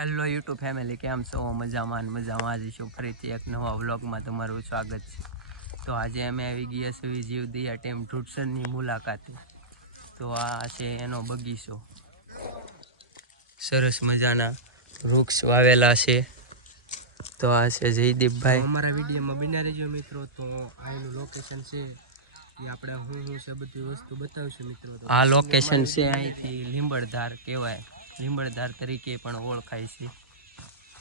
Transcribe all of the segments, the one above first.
Hello YouTube family, કેમ છો? મજામાં જ છું. ફરીથી એક નવા વ્લોગમાં તમારું સ્વાગત છે. તો આજે અમે આવી ગયા છીએ જીવદયા ટેમ ઢૂંઢસરની મુલાકાતે. તો આ છે એનો બગીચો. સરસ મજાના વૃક્ષ વાવેલા છે. તો આ છે જયદીપભાઈ. અમારા વિડીયોમાં બન્યા રહેજો મિત્રો. તો આનું લોકેશન છે એ આપણે હું છે બધી વસ્તુ બતાવશું મિત્રો. આ લોકેશન છે અહીંથી લીંબડધાર કહેવાય, લીંબડધાર તરીકે પણ ઓળખાય છે.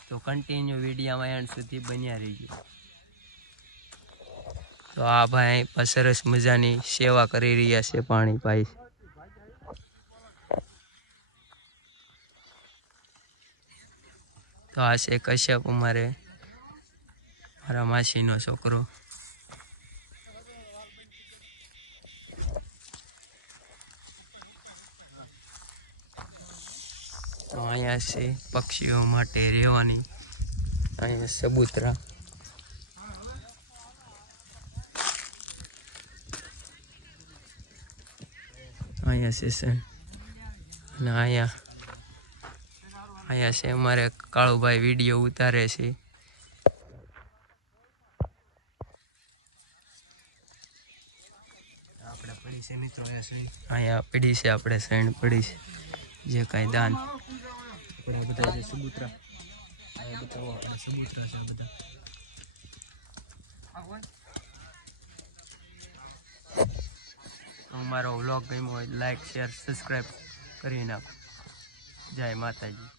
તો કન્ટિન્યુ વિડીયોમાં એન્ડ સુધી બન્યા રહીજો. તો આ ભાઈ સરસ મજાની સેવા કરી રહ્યા છે, પાણી પાઈ. તો આ છે કશ્યપ, મારા માસીનો છોકરો. તો અહીંયા છે પક્ષીઓ માટે રહેવાની, અહીંયા ચબૂતરા. અહીંયા સેશન અને અહીંયા છે અમારે કાળુભાઈ વિડીયો ઉતારે છે. આપણે પડી છે મિત્રો અહીંયા પડી છે, આપણે શેણ પડી છે, જે કાંઈ દાન બધા છે સબૂતરા. આ બતાવો, આ સબૂતરા છે બધા. અમારો વ્લોગ ગમ્યો હોય લાઈક, શેર, સબસ્ક્રાઈબ કરી નાખો. જય માતાજી.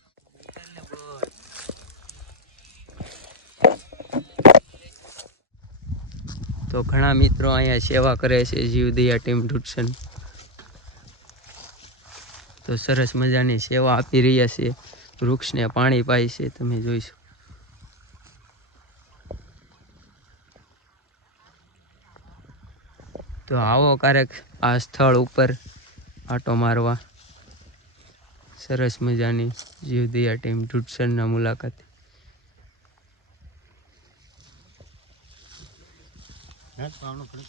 તો ઘણા મિત્રો અહીંયા સેવા કરે છે જીવદયા ટીમ ઢૂંઢસન. તો સરસ મજાની સેવા આપી રહ્યા છે, વૃક્ષને પાણી પાય છે, તમે જોઈશો. તો આવો ક્યારેક આ સ્થળ ઉપર આટો મારવા. સરસ મજાની જીવદયા ટીમ ઢૂંઢસનના મુલાકાતે. પાવનો પડે.